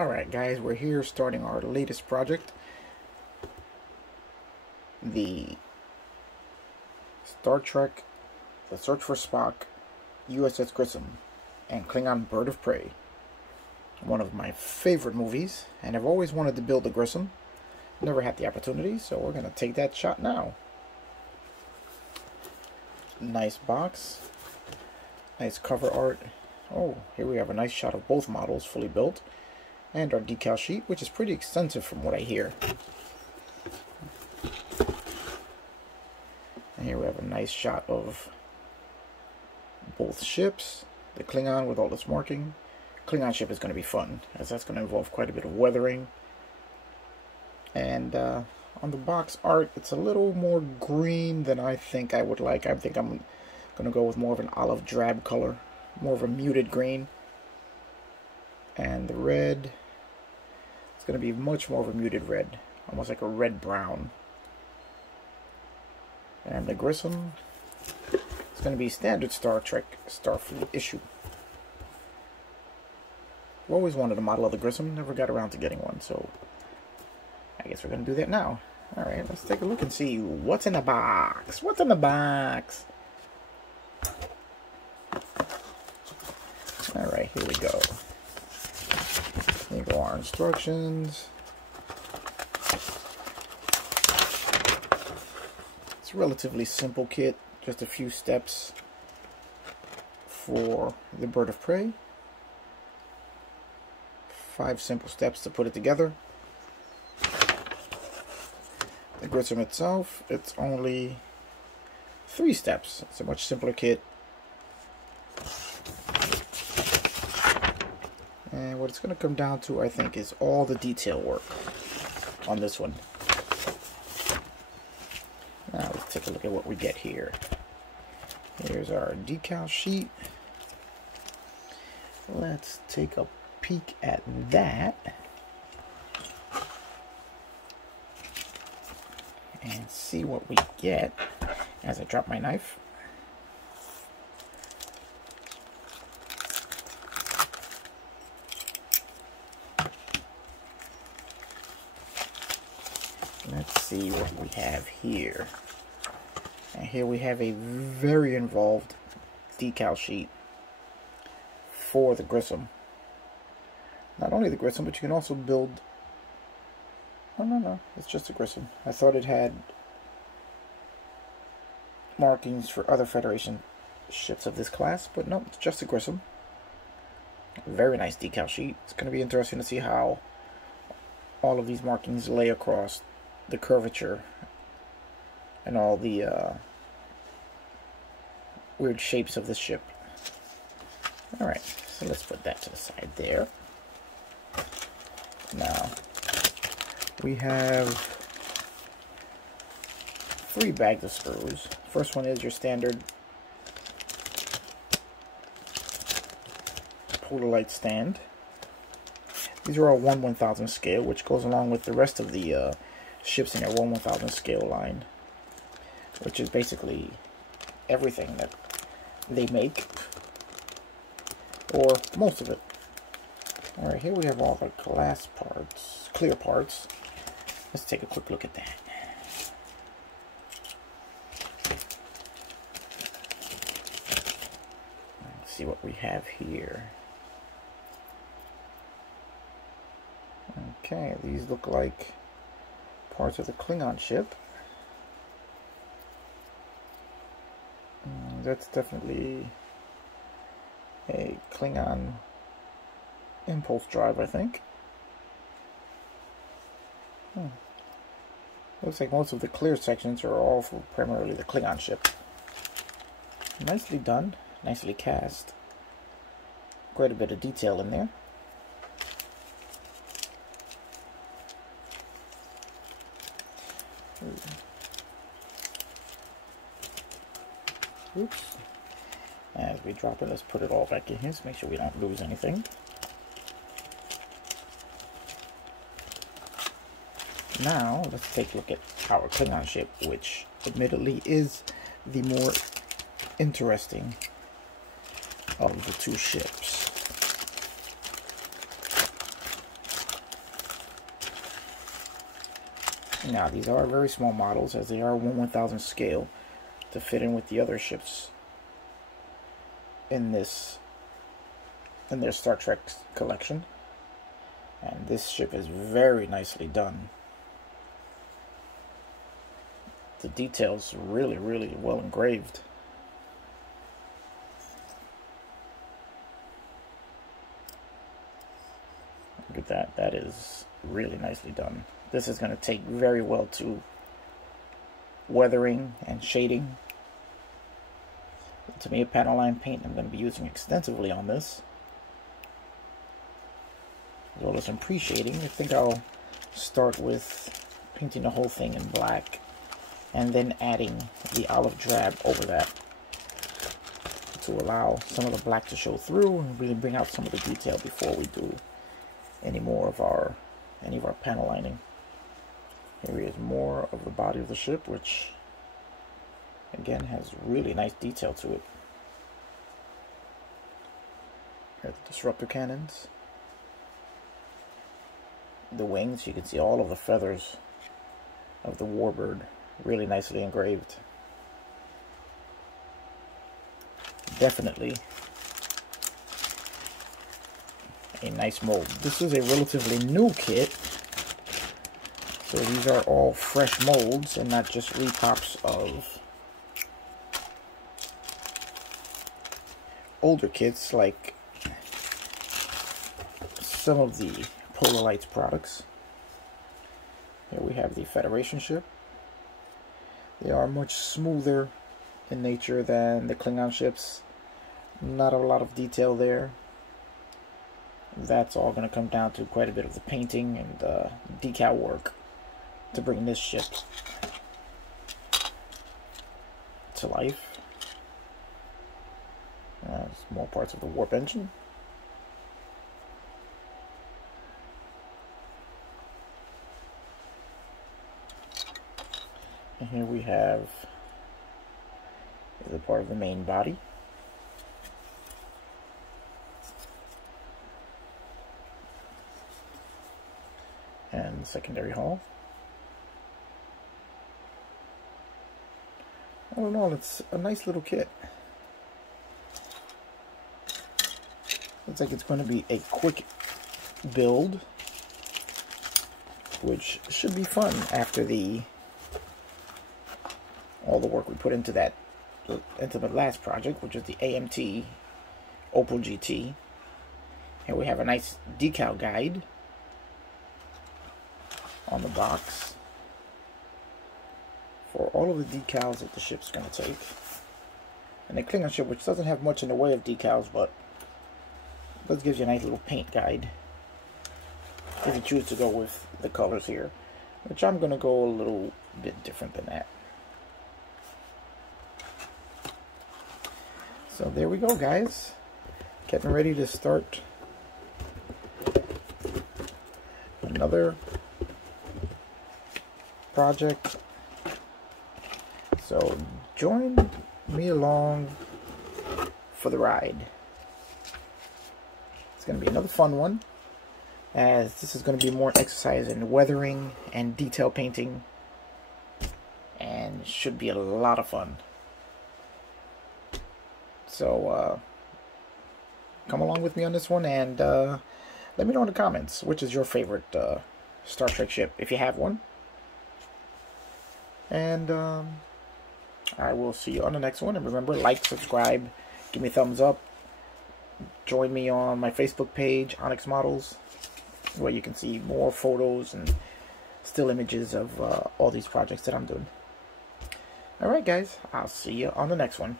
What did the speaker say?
Alright guys, we're here starting our latest project, the Star Trek The Search for Spock USS Grissom and Klingon Bird of Prey. One of my favorite movies, and I've always wanted to build a Grissom. Never had the opportunity, so we're going to take that shot now. Nice box. Nice cover art. Oh, here we have a nice shot of both models fully built. And our decal sheet, which is pretty extensive from what I hear. And here we have a nice shot of both ships. The Klingon with all its marking. Klingon ship is going to be fun, as that's going to involve quite a bit of weathering. And on the box art, it's a little more green than I think I would like. I think I'm going to go with more of an olive drab color. More of a muted green. And the red, it's going to be much more of a muted red, almost like a red-brown. And the Grissom, it's going to be standard Star Trek Starfleet issue. I've always wanted a model of the Grissom, never got around to getting one, so I guess we're going to do that now. Alright, let's take a look and see what's in the box. What's in the box? Alright, here we go. Here go our instructions. It's a relatively simple kit, just a few steps for the Bird of Prey. 5 simple steps to put it together. The Grissom itself, it's only 3 steps. It's a much simpler kit. And what it's going to come down to, I think, is all the detail work on this one. Now let's take a look at what we get here. Here's our decal sheet. Let's take a peek at that and see what we get as I drop my knife. Let's see what we have here. And here we have a very involved decal sheet for the Grissom. Not only the Grissom, but you can also build... Oh, no, it's just a Grissom. I thought it had markings for other Federation ships of this class, but no, it's just a Grissom. Very nice decal sheet. It's going to be interesting to see how all of these markings lay across the curvature and all the weird shapes of the ship. Alright, so let's put that to the side there. Now, we have 3 bags of screws. First one is your standard polar light stand. These are all 1/1000 scale, which goes along with the rest of the ships in their 1/1000 scale line, which is basically everything that they make, or most of it. Alright, here we have all the glass parts, clear parts. Let's take a quick look at that. Let's see what we have here. Okay, these look like parts of the Klingon ship. That's definitely a Klingon impulse drive, I think. Looks like most of the clear sections are all for primarily the Klingon ship. Nicely done, nicely cast. Quite a bit of detail in there. Oops. As we drop it, let's put it all back in here to make sure we don't lose anything. Now, let's take a look at our Klingon ship, which admittedly is the more interesting of the 2 ships. Now, these are very small models, as they are 1/1000 scale to fit in with the other ships in their Star Trek collection. And this ship is very nicely done. The details really, really well engraved. Look at that. That is really nicely done. This is going to take very well to weathering and shading. To me, a panel line paint I'm going to be using extensively on this, as well as some pre-shading. I think I'll start with painting the whole thing in black and then adding the olive drab over that to allow some of the black to show through and really bring out some of the detail before we do any of our panel lining. Here is more of the body of the ship, which again has really nice detail to it. Here are the disruptor cannons. The wings, you can see all of the feathers of the warbird really nicely engraved. Definitely a nice mold. This is a relatively new kit, so these are all fresh molds and not just repops of older kits like some of the Polar Lights products. Here we have the Federation ship. They are much smoother in nature than the Klingon ships. Not a lot of detail there. That's all going to come down to quite a bit of the painting and decal work to bring this ship to life. More parts of the warp engine. And here we have the part of the main body. And the secondary hull. All in all, it's a nice little kit. Looks like it's going to be a quick build, which should be fun after all the work we put into the last project, which is the AMT Opal GT. Here we have a nice decal guide on the box for all of the decals that the ship's going to take. And the Klingon ship, which doesn't have much in the way of decals, but this gives you a nice little paint guide if you choose to go with the colors here, which I'm going to go a little bit different than that. So there we go, guys. Getting ready to start another project. So join me along for the ride. It's going to be another fun one, as this is going to be more exercise in weathering and detail painting, and should be a lot of fun. So come along with me on this one, and let me know in the comments which is your favorite Star Trek ship, if you have one. And I will see you on the next one. And remember, like, subscribe, give me a thumbs up. Join me on my Facebook page, Onyx Models, where you can see more photos and still images of all these projects that I'm doing. Alright guys, I'll see you on the next one.